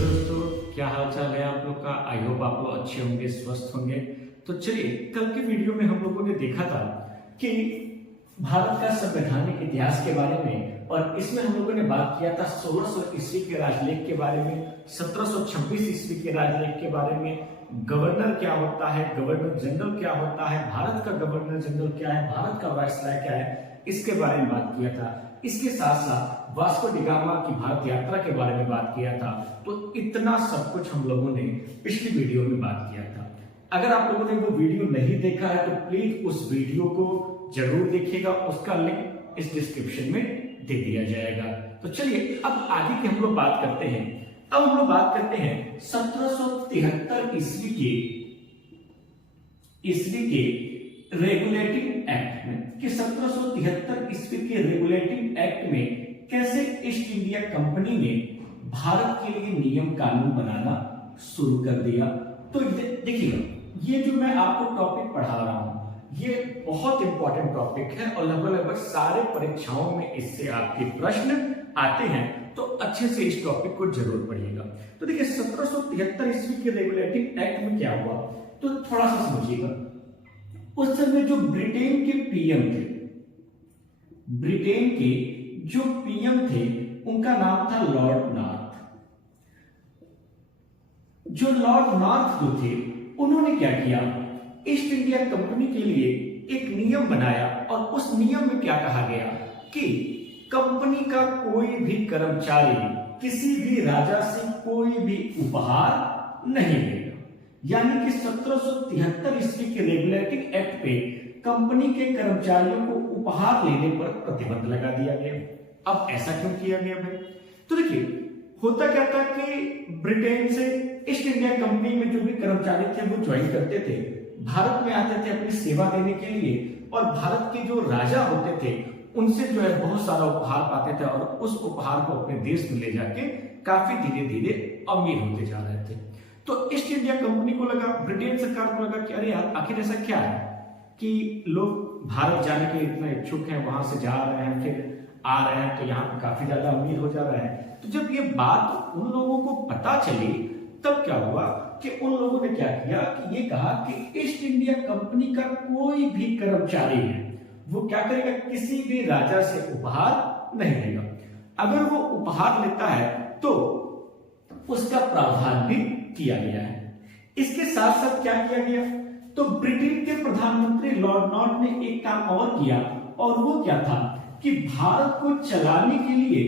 दोस्तों, क्या हाल चाल है आप लोग का। आई होप आप लोग अच्छे होंगे, स्वस्थ होंगे। तो चलिए, कल के वीडियो में हम लोगों ने देखा था कि भारत का संवैधानिक इतिहास के बारे में, और इसमें हम लोगों ने बात किया था 1600 ईस्वी के राजलेख के बारे में, 1726 ईस्वी के राजलेख के बारे में, गवर्नर क्या होता है, गवर्नर जनरल क्या होता है, भारत का गवर्नर जनरल क्या है, भारत का वायसराय क्या है, इसके बारे में बात किया था। इसके साथ साथ वास्को डी गामा की भारत यात्रा के बारे में बात किया था। तो इतना सब कुछ हम लोगों ने पिछली वीडियो में बात किया था। अगर आप लोगों ने वो वीडियो नहीं देखा है तो प्लीज उस वीडियो को जरूर देखिएगा, उसका लिंक इस डिस्क्रिप्शन में दे दिया जाएगा। तो चलिए अब आगे की हम लोग बात करते हैं। अब हम लोग बात करते हैं 1773 ईस्वी के रेगुलेटिंग एक्ट में, कि 1773 ईस्वी के रेगुलेटिंग एक्ट में कैसे ईस्ट इंडिया कंपनी ने भारत के लिए नियम कानून बनाना शुरू कर दिया। तो देखिए, ये जो मैं आपको टॉपिक पढ़ा रहा हूं ये बहुत इंपॉर्टेंट टॉपिक है और लगभग सारे परीक्षाओं में इससे आपके प्रश्न आते हैं। तो अच्छे से इस टॉपिक को जरूर पढ़िएगा। तो देखिए, 1773 ईस्वी के रेगुलेटिंग एक्ट में क्या हुआ तो थोड़ा सा समझिएगा। उस समय जो ब्रिटेन के पीएम थे, ब्रिटेन के जो पीएम थे उनका नाम था लॉर्ड नॉर्थ। जो लॉर्ड नॉर्थ जो थे उन्होंने क्या किया, ईस्ट इंडिया कंपनी के लिए एक नियम बनाया और उस नियम में क्या कहा गया कि कंपनी का कोई भी कर्मचारी किसी भी राजा से कोई भी उपहार नहीं लेगा। यानी कि 1773 ईस्वी के रेगुलेटिंग एक्ट पे कंपनी के कर्मचारियों को उपहार लेने पर प्रतिबंध लगा दिया गया। अब ऐसा क्यों किया गया भाई? तो देखिए, होता क्या था कि ब्रिटेन से ईस्ट इंडिया कंपनी में जो भी कर्मचारी थे वो ज्वाइन करते थे, भारत में आते थे अपनी सेवा देने के लिए, और भारत के जो राजा होते थे उनसे जो है बहुत सारा उपहार पाते थे और उस उपहार को अपने देश में ले जाके काफी धीरे धीरे अमीर होते जा रहे थे। तो ईस्ट इंडिया कंपनी को लगा, ब्रिटेन सरकार को लगा कि अरे यार, आखिर ऐसा क्या है कि लोग भारत जाने के इतना इच्छुक हैं, वहां से जा रहे हैं, फिर आ रहे हैं, तो यहाँ पे काफी ज्यादा अमीर हो जा रहे हैं। तो जब ये बात उन लोगों को पता चली तब क्या हुआ कि उन लोगों ने क्या किया कि ये कहा कि ईस्ट इंडिया कंपनी का कोई भी कर्मचारी है वो क्या करेगा, किसी भी राजा से उपहार नहीं लेगा। अगर वो उपहार लेता है तो उसका प्रावधान भी किया गया है। इसके साथ साथ क्या किया गया, तो ब्रिटेन के प्रधानमंत्री लॉर्ड नॉर्थ ने एक काम और किया, और वो क्या था कि भारत को चलाने के लिए,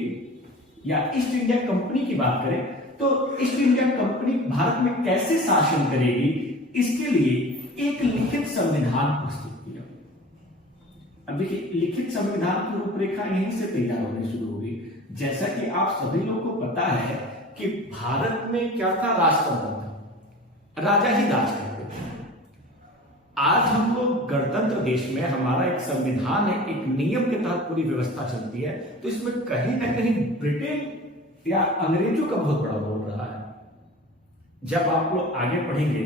या ईस्ट इंडिया कंपनी की बात करें तो ईस्ट इंडिया कंपनी भारत में कैसे शासन करेगी, इसके लिए एक लिखित संविधान प्रस्तुत किया। अब देखिए, लिखित संविधान की रूपरेखा यहीं से तैयार होने शुरू हो गई। जैसा कि आप सभी लोगों को पता है कि भारत में क्या था, राजतंत्र था, राजा ही राज करते थे। आज हम लोग गणतंत्र देश में, हमारा एक संविधान है, एक नियम के तहत पूरी व्यवस्था चलती है। तो इसमें कहीं ना कहीं ब्रिटेन या अंग्रेजों का बहुत बड़ा रोल रहा है। जब आप लोग आगे पढ़ेंगे,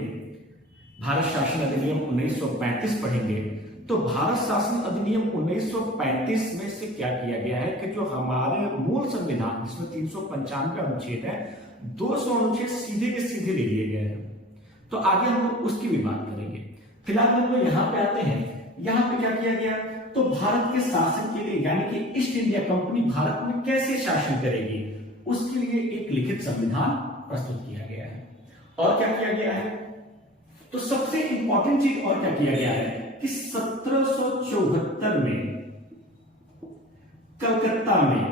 भारत शासन अधिनियम 1935 पढ़ेंगे, तो भारत शासन अधिनियम 1935 में से क्या किया गया है कि जो हमारे मूल संविधान जिसमें 395 अनुच्छेद है, 200 अनुच्छेद सीधे के सीधे ले लिए गए हैं। तो आगे हम लोग उसकी भी बात करेंगे। फिलहाल हम लोग यहाँ पे आते हैं। यहाँ पे क्या किया गया, तो भारत के शासन के लिए, यानी कि ईस्ट इंडिया कंपनी भारत में कैसे शासन करेगी, उसके लिए एक लिखित संविधान प्रस्तुत किया गया है। और क्या किया गया है, तो सबसे इंपॉर्टेंट चीज और क्या किया गया है कि 1774 में कलकत्ता में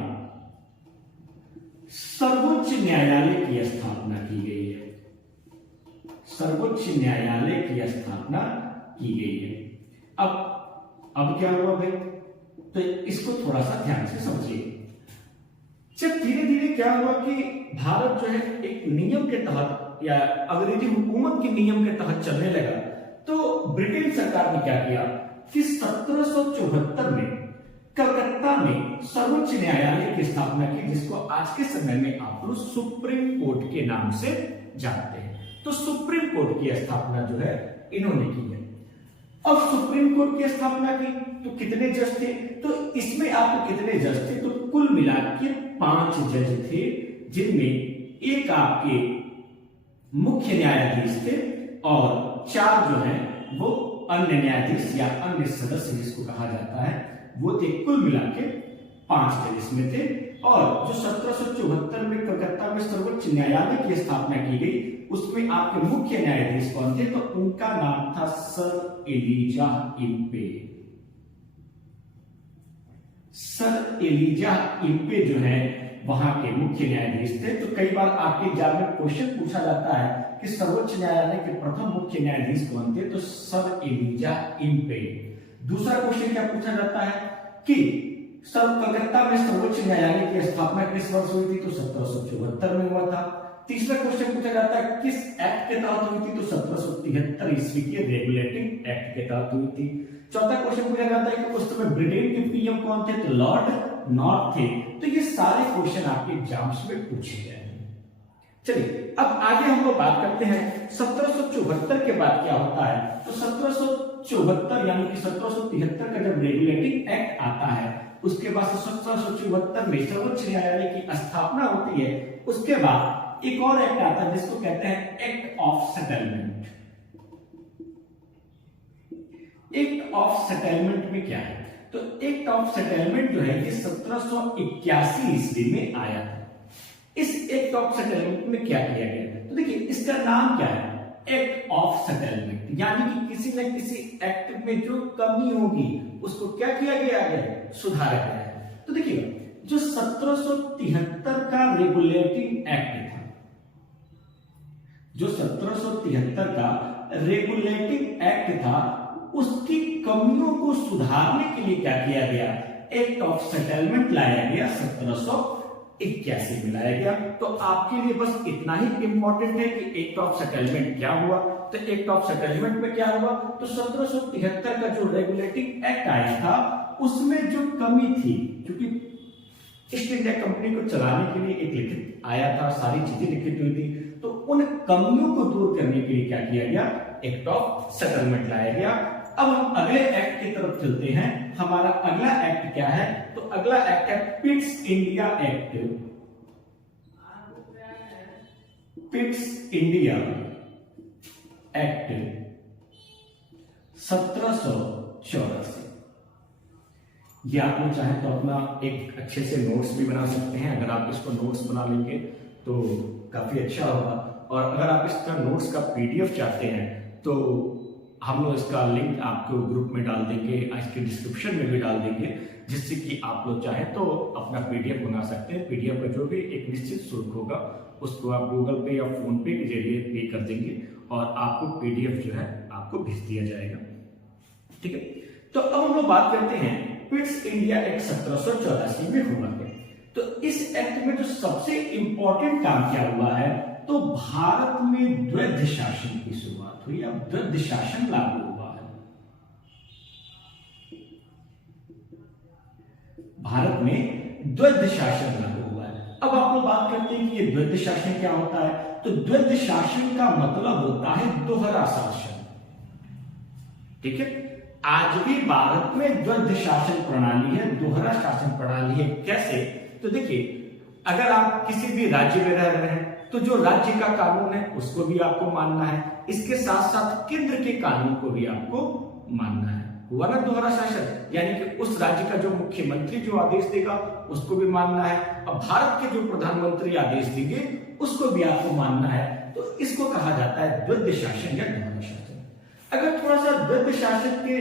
सर्वोच्च न्यायालय की स्थापना की गई है। सर्वोच्च न्यायालय की स्थापना की गई है। अब क्या हुआ भाई, तो इसको थोड़ा सा ध्यान से समझिए। जब धीरे धीरे क्या हुआ कि भारत जो है एक नियम के तहत या अंग्रेजी हुकूमत के नियम के तहत चलने लगा, तो ब्रिटेन सरकार ने क्या किया कि 1774 में कलकत्ता में सर्वोच्च न्यायालय की स्थापना की, जिसको आज के समय में आप लोग सुप्रीम कोर्ट के नाम से जानते हैं। तो सुप्रीम कोर्ट की स्थापना जो है इन्होंने की है। अब सुप्रीम कोर्ट की स्थापना की तो कितने जज थे, तो इसमें आपको कितने जज थे, तो कुल मिला के 5 जज थे, जिनमें एक आपके मुख्य न्यायाधीश थे और 4 जो है वो अन्य न्यायाधीश या अन्य सदस्य जिसको कहा जाता है वो थे। कुल मिला के 5 जज इसमें थे। और जो 1774 में कलकत्ता में सर्वोच्च न्यायालय की स्थापना की गई उसमें आपके मुख्य न्यायाधीश कौन थे? तो उनका नाम था sir Elijah Impey. Sir Elijah Impey जो है वहां के मुख्य न्यायाधीश थे। तो कई बार आपके एग्जाम में क्वेश्चन पूछा जाता है कि सर्वोच्च न्यायालय के प्रथम मुख्य न्यायाधीश कौन थे? तो सर एलिजा इम्पे। दूसरा क्वेश्चन क्या पूछा जाता है कि कलकत्ता में सर्वोच्च न्यायालय की स्थापना किस वर्ष हुई थी? तो 1774 में हुआ था। तीसरा क्वेश्चन पूछा जाता है किस एक्ट के तहत हुई थी? तो 1773 ईस्वी के रेगुलेटिंग एक्ट के तहत हुई थी। चौथा क्वेश्चन पूछा जाता है कि उस समय ब्रिटेन के पीएम कौन थे? तो लॉर्ड नॉर्थ थे। तो ये सारे क्वेश्चन आपके एग्जाम्स में पूछे गए हैं। चलिए अब आगे हम लोग बात करते हैं 1774 के बाद क्या होता है। तो 1774 यानी कि 1773 का जब रेगुलेटिंग एक्ट आता है उसके बाद 1774 में सर्वोच्च न्यायालय की स्थापना होती है। उसके बाद एक और एक्ट आता है जिसको कहते हैं act of settlement. Act of settlement में क्या है? तो एक्ट ऑफ सेटलमेंट जो है ये 1781 ईस्वी में आया था। इस एक्ट ऑफ सेटलमेंट में क्या किया गया? तो देखिए इसका नाम क्या है? एक्ट ऑफ सेटलमेंट, यानी कि किसी न किसी एक्ट में जो कमी होगी उसको क्या किया गया है? सुधारा गया है। तो देखिए जो 1773 का रेगुलेटिंग एक्ट था, जो 1773 का रेगुलेटिंग एक्ट था उसकी कमियों को सुधारने के लिए क्या किया गया? एक्ट ऑफ सेटलमेंट लाया गया, 1781 में लाया गया। तो आपके लिए बस इतना ही इंपॉर्टेंट है कि एक्ट ऑफ सेटलमेंट क्या हुआ। तो एक्ट ऑफ सेटलमेंट में क्या हुआ? तो 1773 का जो रेगुलेटिंग एक्ट आया था उसमें जो कमी थी, क्योंकि ईस्ट इंडिया कंपनी को चलाने के लिए एक लिखित आया था, सारी चीजें लिखित हुई थी, तो उन कमियों को दूर करने के लिए क्या किया गया? एक्ट ऑफ सेटलमेंट लाया गया। अब हम अगले एक्ट की तरफ चलते हैं। हमारा अगला एक्ट क्या है? तो अगला एक्ट है Pitt's India act. Pitt's India act 1784। ये आप लोग चाहे तो अपना एक अच्छे से नोट्स भी बना सकते हैं। अगर आप इसको नोट्स बना लेंगे तो काफी अच्छा होगा। और अगर आप इसका नोट्स का पीडीएफ चाहते हैं तो हम लोग इसका लिंक आपको ग्रुप में डाल देंगे, इसके डिस्क्रिप्शन में भी डाल देंगे, जिससे कि आप लोग चाहे तो अपना पीडीएफ बना सकते हैं। पीडीएफ का जो भी एक निश्चित शुल्क होगा उसको आप गूगल पे या फोन पे के जरिए पे कर देंगे और आपको पीडीएफ जो है आपको भेज दिया जाएगा। ठीक है, तो अब हम लोग बात करते हैं पिट्स इंडिया एक्ट 1784 में हुआ है। तो इस एक्ट में जो सबसे इंपॉर्टेंट काम क्या हुआ है? तो भारत में द्वैध शासन की शुरुआत हुई। अब द्वैध शासन लागू हुआ है। भारत में द्वैध शासन लागू हुआ है। अब आप लोग बात करते हैं कि ये द्वैध शासन क्या होता है। तो द्वैध शासन का मतलब होता है दोहरा शासन। ठीक है, आज भी भारत में द्वैध शासन प्रणाली है, दोहरा शासन प्रणाली है। कैसे? तो देखिए अगर आप किसी भी राज्य में रह रहे हैं तो जो राज्य का कानून है उसको भी आपको मानना है, इसके साथ साथ केंद्र के कानून को भी आपको मानना है। हुआ ना दोहरा शासन, यानी कि उस राज्य का जो मुख्यमंत्री जो आदेश देगा उसको भी मानना है, अब भारत के जो प्रधानमंत्री आदेश देंगे उसको भी आपको मानना है। तो इसको कहा जाता है द्वैध शासन या दोहरा शासन। अगर थोड़ा सा द्वैध शासन के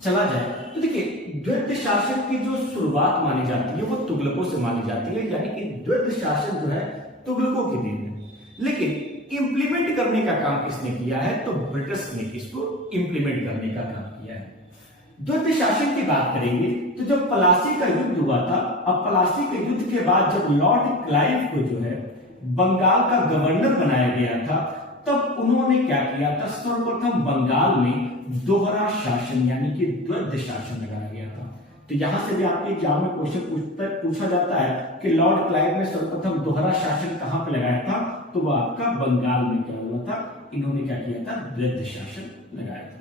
चला जाए तो देखिए द्वैध शासन की जो शुरुआत मानी जाती है वो तुगलकों से मानी जाती है, यानी कि द्वैध शासन जो है तुगलकों की देन है। लेकिन इंप्लीमेंट करने का काम किसने किया है? तो ब्रिटिश ने इसको इंप्लीमेंट करने का काम किया है। द्वैध शासन की बात करेंगे तो जब प्लासी का युद्ध हुआ था, अब प्लासी के युद्ध के बाद जब लॉर्ड क्लाइव को जो है बंगाल का गवर्नर बनाया गया था, तब उन्होंने क्या किया था? सर्वप्रथम बंगाल में दोहरा शासन यानी कि द्वैध शासन लगाया गया था। तो यहां से भी आपके एग्जाम में क्वेश्चन पूछा जाता है कि लॉर्ड क्लाइव ने सर्वप्रथम दोहरा शासन कहां पे लगाया था? तो वह आपका बंगाल में क्या हुआ था? इन्होंने क्या किया था? द्वैध शासन लगाया था।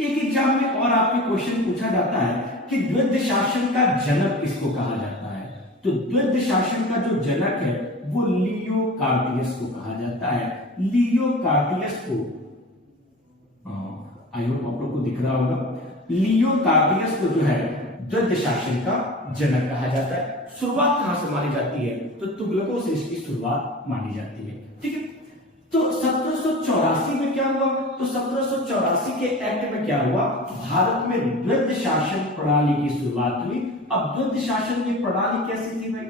एक एग्जाम में और आपके क्वेश्चन पूछा जाता है कि द्वैध शासन का जनक किसको कहा जाता है? तो द्वैध शासन का जो जनक है वो लियो कार्टियस को कहा जाता है। लियो कार्टियस को, आई होप आप लोग को दिख रहा होगा, लियो कार्टियस को जो है द्वैध शासन का जनक कहा जाता है। शुरुआत कहां से मानी जाती है? तो तुगलकों से इसकी शुरुआत मानी जाती है। ठीक है, तो 1784 में क्या हुआ? तो 1784 के एक्ट में क्या हुआ? भारत में द्वैध शासन प्रणाली की शुरुआत हुई। अब द्वैध शासन की प्रणाली कैसी थी भाई?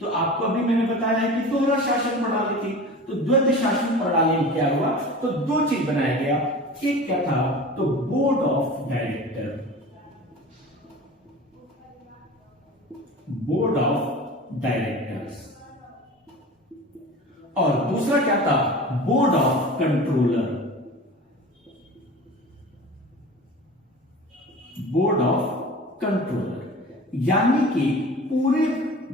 तो आपको अभी मैंने बताया है कि दोहरा शासन प्रणाली थी। तो द्वैध शासन प्रणाली में क्या हुआ? तो दो चीज बनाया गया। एक क्या था? तो board of director, board of directors, और दूसरा क्या था? Board of controller, board of controller. यानी कि पूरे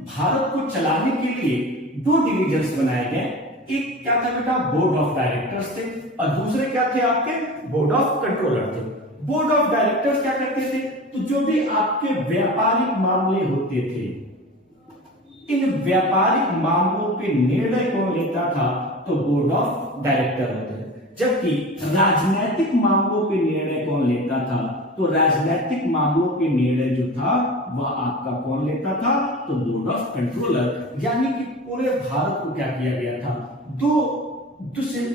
भारत को चलाने के लिए दो डिविजन्स बनाए गए। एक क्या था बेटा? बोर्ड ऑफ डायरेक्टर्स थे, और दूसरे क्या थे आपके? बोर्ड ऑफ कंट्रोलर थे। बोर्ड ऑफ डायरेक्टर्स क्या करते थे? तो जो भी आपके व्यापारिक मामले होते थे, इन व्यापारिक मामलों पे निर्णय कौन लेता था? तो बोर्ड ऑफ डायरेक्टर होते थे। जबकि राजनीतिक मामलों पे निर्णय कौन लेता था? तो राजनीतिक मामलों पे निर्णय जो था वह आपका कौन लेता था? तो बोर्ड ऑफ कंट्रोलर। यानी कि पूरे भारत को क्या किया गया था? दो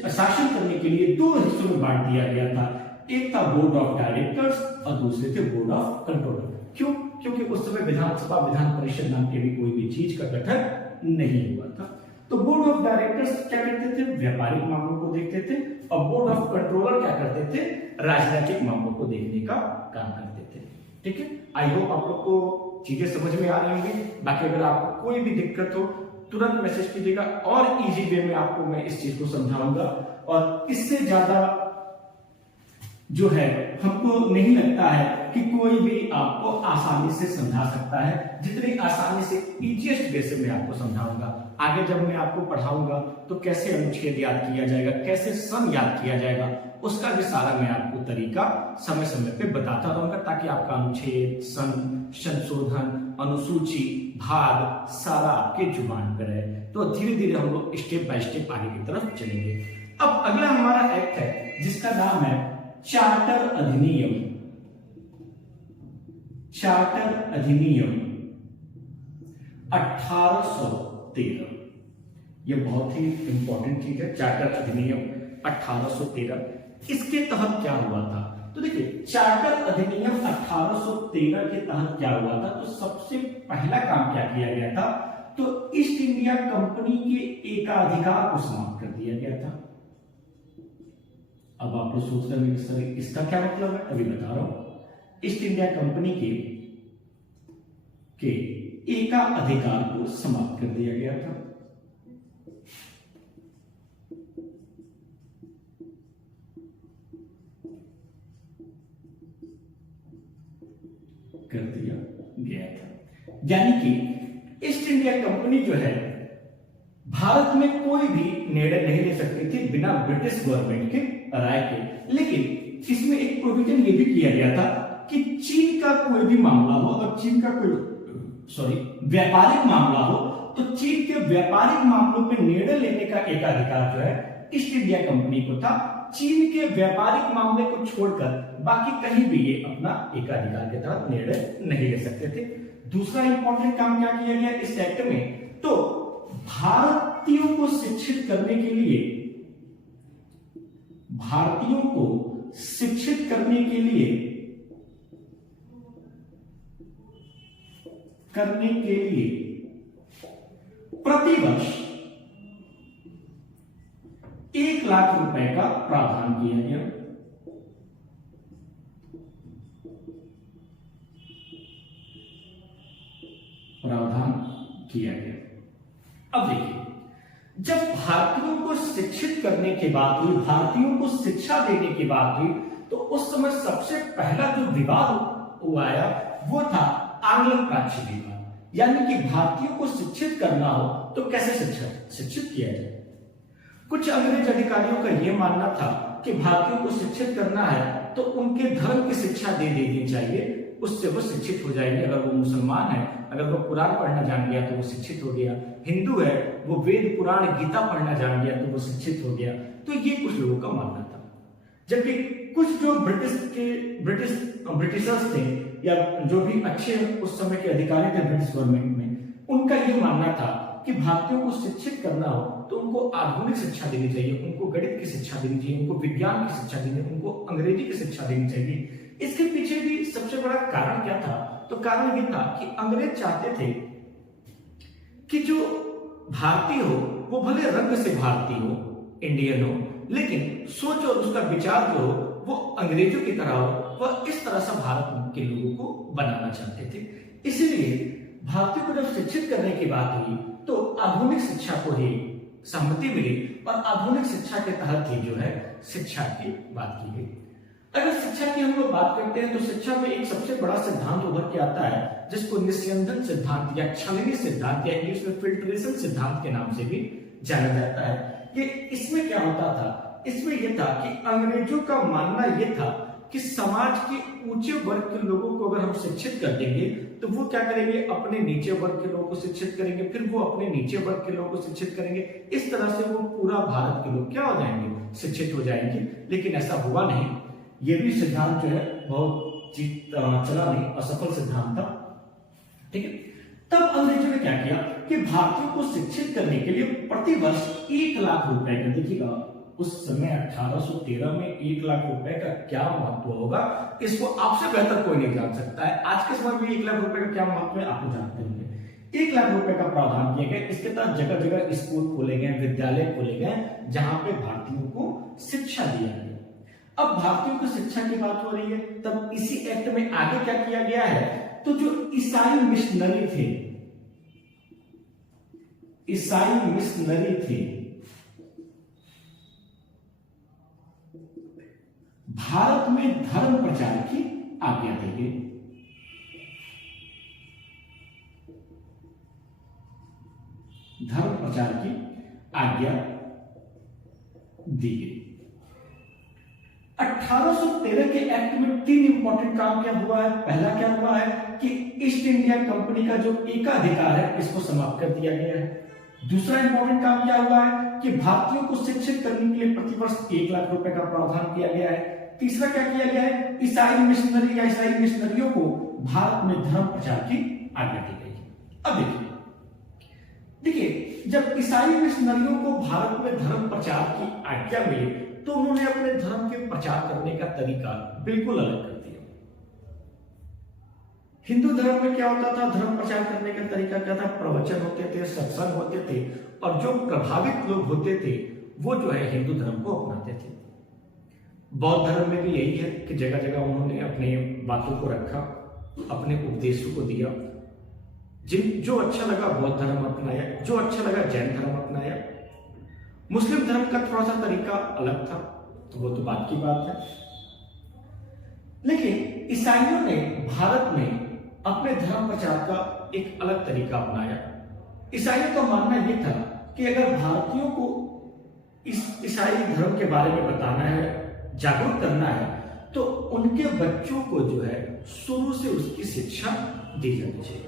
शासन करने के लिए दो हिस्सों में बांट दिया गया था। एक था बोर्ड ऑफ डायरेक्टर्स और दूसरे थे बोर्ड ऑफ कंट्रोलर। क्यों? क्योंकि उस समय विधानसभा, विधान परिषद नाम के भी कोई भी चीज का गठन नहीं हुआ था। तो बोर्ड ऑफ डायरेक्टर्स क्या करते थे? व्यापारिक मामलों को देखते थे, और बोर्ड ऑफ कंट्रोलर क्या करते थे? राजनीतिक मामलों को देखने का काम करते थे। ठीक है, आई होप आप लोग को चीजें समझ में आ रही होंगी। बाकी अगर आपको कोई भी दिक्कत हो तुरंत मैसेज कीजिएगा, और इजी वे में आपको मैं इस चीज को समझाऊंगा। और इससे ज्यादा जो है हमको नहीं लगता है कि कोई भी आपको आसानी से समझा सकता है, जितनी आसानी से इजीएस्ट वे से मैं आपको समझाऊंगा। आगे जब मैं आपको पढ़ाऊंगा तो कैसे अनुच्छेद याद किया जाएगा, कैसे सम याद किया जाएगा, उसका भी सारा मैं आपको तरीका समय समय पे बताता रहूंगा, ताकि आपका अनुच्छेद, सम, संशोधन, अनुसूची, भाग सारा आपके जुबान पर रहे। तो धीरे धीरे हम लोग स्टेप बाय स्टेप आगे की तरफ चलेंगे। अब अगला हमारा एक्ट है जिसका नाम है चार्टर अधिनियम। चार्टर अधिनियम 1813। यह बहुत ही इंपॉर्टेंट चीज है, चार्टर अधिनियम 1813। इसके तहत क्या हुआ था? तो देखिए, चार्टर अधिनियम 1813 के तहत क्या हुआ था? तो सबसे पहला काम क्या किया गया था? तो ईस्ट इंडिया कंपनी के एकाधिकार को समाप्त कर दिया गया था। अब आप लोग सोच रहे हैं सर इसका क्या मतलब है? अभी बता रहा हूं। ईस्ट इंडिया कंपनी के एकाधिकार को समाप्त कर दिया गया था। कर दिया गया था। यानी कि ईस्ट इंडिया कंपनी जो है भारत में कोई भी निर्णय नहीं ले सकती थी बिना ब्रिटिश गवर्नमेंट के राय के। लेकिन इसमें एक प्रोविजन ये भी किया गया था कि चीन का कोई भी मामला हो, और चीन का कोई व्यापारिक मामला हो, तो चीन के व्यापारिक मामलों पे निर्णय लेने का एकाधिकार जो है ईस्ट इंडिया कंपनी को था। चीन के व्यापारिक मामले को छोड़कर बाकी कहीं भी ये अपना एकाधिकार के तहत निर्णय नहीं ले सकते थे। दूसरा इंपॉर्टेंट काम क्या किया गया इस एक्ट में? तो भारतीयों को शिक्षित करने के लिए, भारतीयों को शिक्षित करने के लिए प्रतिवर्ष 1 लाख रुपए का प्रावधान किया गया। प्रावधान किया गया। अब देखिए, जब भारतीयों को शिक्षित करने की बात हुई, भारतीयों को शिक्षा देने की बात हुई, तो उस समय सबसे पहला जो विवाद वो आया वो था आंग्ल प्राच्य विवाद। यानी कि भारतीयों को शिक्षित करना हो तो कैसे शिक्षित किया जाए। कुछ अंग्रेज अधिकारियों का यह मानना था कि भारतीयों को शिक्षित करना है तो उनके धर्म की शिक्षा दे देनी चाहिए, उससे वो शिक्षित हो जाएंगे। अगर वो मुसलमान है, अगर वो कुरान पढ़ना जान गया तो वो शिक्षित हो गया। हिंदू है, वो वेद पुराण गीता पढ़ना जान गया तो वो शिक्षित हो गया। तो ये कुछ लोगों का मानना था। जबकि कुछ जो ब्रिटिशर्स थे या जो भी अच्छे उस समय के अधिकारी थे ब्रिटिश गवर्नमेंट में, उनका ये मानना था कि भारतीयों को शिक्षित करना हो तो उनको आधुनिक शिक्षा देनी चाहिए, उनको गणित की शिक्षा देनी चाहिए, उनको विज्ञान की शिक्षा देनी, उनको अंग्रेजी की शिक्षा देनी चाहिए। इसके पीछे भी सबसे बड़ा कारण क्या था? तो कारण ये था कि अंग्रेज चाहते थे कि जो भारतीय हो वो भले रंग से भारतीय हो, इंडियन हो, लेकिन सोच और उसका विचार जो हो वो अंग्रेजों की तरह हो। वह इस तरह से भारत के लोगों को बनाना चाहते थे। इसीलिए भारतीयों को जब शिक्षित करने की बात हुई तो आधुनिक शिक्षा को ही सहमति मिली और आधुनिक शिक्षा के तहत ही जो है शिक्षा की बात की गई। अगर शिक्षा की हम लोग बात करते हैं तो शिक्षा में एक सबसे बड़ा सिद्धांत उभर के आता है जिसको निस्यंदन सिद्धांत या छलनी सिद्धांत या इंग्लिश में फिल्ट्रेशन सिद्धांत के नाम से भी जाना जाता है। ये इसमें क्या होता था? इसमें यह था कि अंग्रेजों का मानना यह था कि समाज के ऊंचे वर्ग के लोगों को अगर हम शिक्षित कर देंगे तो वो क्या करेंगे? अपने नीचे वर्ग के लोगों को शिक्षित करेंगे, फिर वो अपने नीचे वर्ग के लोगों को शिक्षित करेंगे। इस तरह से वो पूरा भारत के लोग क्या हो जाएंगे? शिक्षित हो जाएंगे। लेकिन ऐसा हुआ नहीं। ये भी सिद्धांत जो है बहुत चला नहीं, असफल सिद्धांत था। ठीक है। तब अंग्रेजों ने क्या किया कि भारतीयों को शिक्षित करने के लिए प्रतिवर्ष 1 लाख रुपए का, देखिएगा उस समय 1813 में 1 लाख रुपए का क्या महत्व होगा इसको आपसे बेहतर कोई नहीं जान सकता है। आज के समय में 1 लाख रुपए का क्या महत्व है आप जानते होंगे। 1 लाख रुपए का प्रावधान किया गया। इसके तहत जगह जगह स्कूल खोले गए, विद्यालय खोले गए जहां पे भारतीयों को शिक्षा दिया गया। अब भारतीयों की शिक्षा की बात हो रही है, तब इसी एक्ट में आगे क्या किया गया है? तो जो ईसाई मिशनरी थे, भारत में धर्म प्रचार की आज्ञा दी गई। धर्म प्रचार की आज्ञा दी गई। 1813 के एक्ट में 3 इंपॉर्टेंट काम क्या हुआ है? पहला क्या हुआ है कि ईस्ट इंडिया कंपनी का जो एकाधिकार है इसको समाप्त कर दिया गया है। दूसरा इंपॉर्टेंट काम क्या हुआ है कि भारतीयों को शिक्षित करने के लिए प्रतिवर्ष 1 लाख रुपए का प्रावधान किया गया है। तीसरा क्या किया गया है? ईसाई मिशनरी या ईसाई मिशनरियों को भारत में धर्म प्रचार की आज्ञा दी गई। अब देखिए जब ईसाई मिशनरियों को भारत में धर्म प्रचार की आज्ञा मिली तो उन्होंने अपने धर्म के प्रचार करने का तरीका बिल्कुल अलग कर दिया। हिंदू धर्म में क्या होता था? धर्म प्रचार करने का तरीका क्या था? प्रवचन होते थे, सत्संग होते थे और जो प्रभावित लोग होते थे वो जो है हिंदू धर्म को अपनाते थे। बौद्ध धर्म में भी यही है कि जगह जगह उन्होंने अपने बातों को रखा, अपने उपदेशों को दिया। जो अच्छा लगा बौद्ध धर्म अपनाया, जो अच्छा लगा जैन धर्म अपनाया। मुस्लिम धर्म का थोड़ा सा तरीका अलग था, तो वो तो बात की बात है। लेकिन ईसाइयों ने भारत में अपने धर्म प्रचार का एक अलग तरीका अपनाया। ईसाइयों का मानना यह था कि अगर भारतीयों को इस ईसाई धर्म के बारे में बताना है, जागरूक करना है, तो उनके बच्चों को जो है शुरू से उसकी शिक्षा दी जानी चाहिए।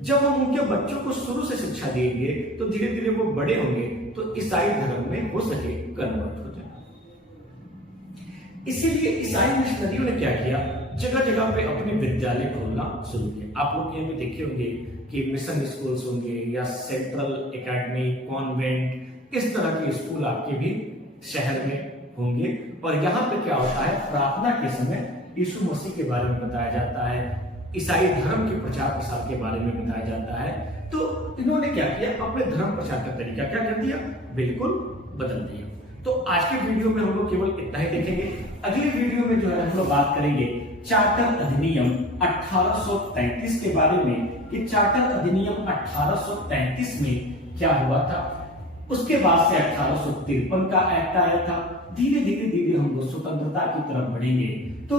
जब हम उनके बच्चों को शुरू से शिक्षा देंगे तो धीरे धीरे वो बड़े होंगे तो ईसाई धर्म में हो सके कन्वर्ट हो जाए। इसीलिए ईसाई मिशनरियों ने क्या किया? जगह जगह पे अपने विद्यालय खोलना शुरू किया। आप लोग ये भी देखे होंगे कि मिशन स्कूल्स होंगे या सेंट्रल एकेडमी, कॉन्वेंट, इस तरह के स्कूल आपके भी शहर में होंगे। और यहाँ पे क्या होता है? प्रार्थना के समय यीशु मसीह के बारे में बताया जाता है, ईसाई धर्म के प्रचार प्रसार के बारे में बताया जाता है। तो इन्होंने क्या किया? अपने धर्म प्रचार का तरीका क्या कर दिया? बिल्कुल बदल दिया। तो आज के वीडियो में हम लोग केवल इतना ही देखेंगे। अगली वीडियो में जो है हम लोग बात करेंगे चार्टर अधिनियम 1833 के बारे में कि चार्टर अधिनियम 1833 में क्या हुआ था। उसके बाद से 1853 का एक्ट आया था। धीरे धीरे हम लोग स्वतंत्रता की तरफ बढ़ेंगे। तो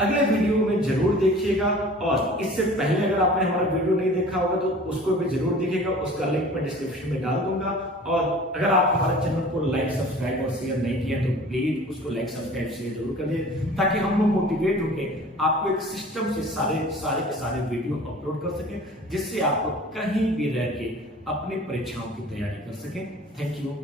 अगले वीडियो में जरूर देखिएगा, और इससे पहले अगर आपने हमारा वीडियो नहीं देखा होगा तो उसको भी जरूर देखिएगा, उसका लिंक मैं डिस्क्रिप्शन में डाल दूंगा। और अगर आप हमारे चैनल को लाइक, सब्सक्राइब और शेयर नहीं किया तो प्लीज उसको लाइक, सब्सक्राइब, शेयर जरूर कर दें, ताकि हम लोग मोटिवेट होके आपको एक सिस्टम से सारे वीडियो अपलोड कर सके, जिससे आप लोग कहीं भी रह के अपनी परीक्षाओं की तैयारी कर सकें। Thank you.